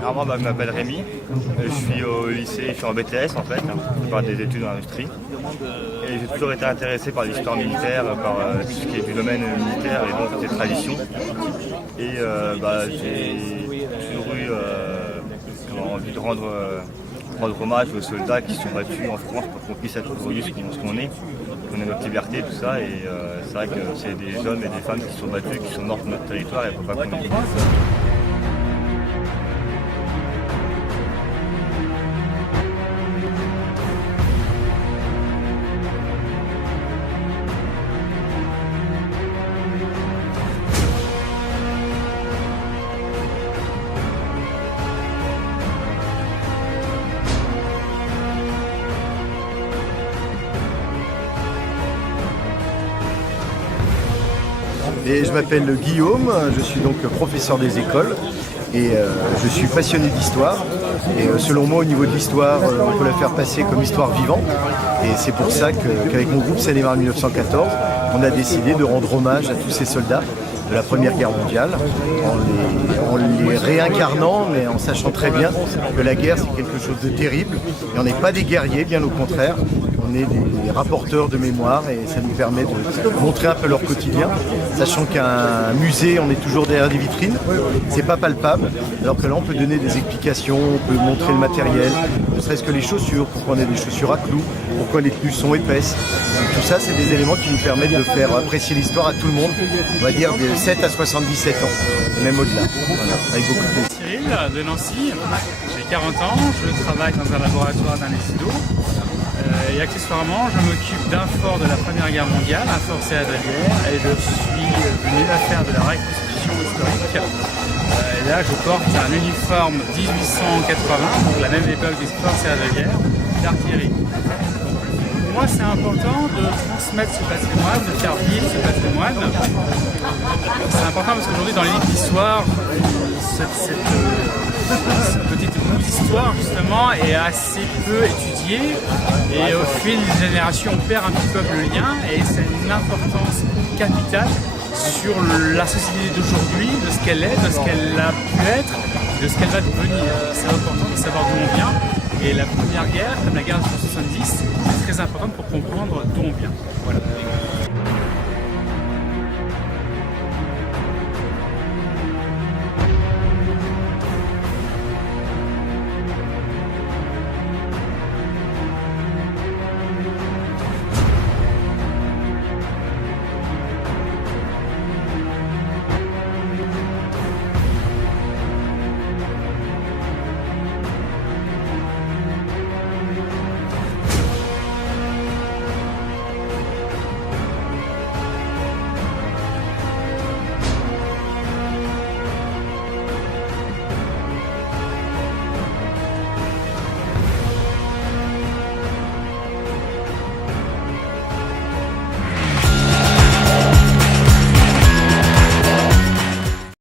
Alors moi, je m'appelle Rémi, je suis au lycée, je suis en BTS en fait, je fais des études dans l'industrie. Et j'ai toujours été intéressé par l'histoire militaire, par tout ce qui est du domaine militaire et donc des traditions. Et j'ai toujours eu envie de rendre hommage aux soldats qui se sont battus en France pour qu'on puisse être aujourd'hui ce qu'on est, qu'on ait notre liberté, tout ça. Et c'est vrai que c'est des hommes et des femmes qui se sont battus, qui sont morts pour notre territoire et il ne faut pas qu'on oublie. Et je m'appelle Guillaume, je suis donc professeur des écoles et je suis passionné d'histoire. Et selon moi, au niveau de l'histoire, on peut la faire passer comme histoire vivante. Et c'est pour ça qu'avec mon groupe Seine-et-Marne 1914, on a décidé de rendre hommage à tous ces soldats de la Première Guerre mondiale, en les réincarnant, mais en sachant très bien que la guerre c'est quelque chose de terrible. Et on n'est pas des guerriers, bien au contraire. On est des rapporteurs de mémoire et ça nous permet de montrer un peu leur quotidien, sachant qu'un musée, on est toujours derrière des vitrines, c'est pas palpable, alors que là on peut donner des explications, on peut montrer le matériel, ne serait-ce que les chaussures, pourquoi on a des chaussures à clous, pourquoi les tenues sont épaisses. Donc, tout ça c'est des éléments qui nous permettent de faire apprécier l'histoire à tout le monde, on va dire de 7 à 77 ans, et même au-delà, voilà, avec beaucoup de plaisir. Cyril de Nancy, j'ai 40 ans, je travaille dans un laboratoire d'analyse d'eau. Et accessoirement, je m'occupe d'un fort de la Première Guerre mondiale, un fort Céadrière, et je suis venu à faire de la reconstitution historique. Et là, je porte un uniforme 1880, donc la même époque des forts Céadrière, d'artillerie. Pour moi, c'est important de transmettre ce patrimoine, de faire vivre ce patrimoine. C'est important parce qu'aujourd'hui, dans les livres d'histoire, cette petite bout d'histoire justement est assez peu étudiée et au fil des générations on perd un petit peu le lien et c'est une importance capitale sur la société d'aujourd'hui, de ce qu'elle est, de ce qu'elle a pu être, de ce qu'elle va devenir. C'est important de savoir d'où on vient et la Première Guerre, comme la guerre de 1970, c'est très important pour comprendre d'où on vient. Voilà.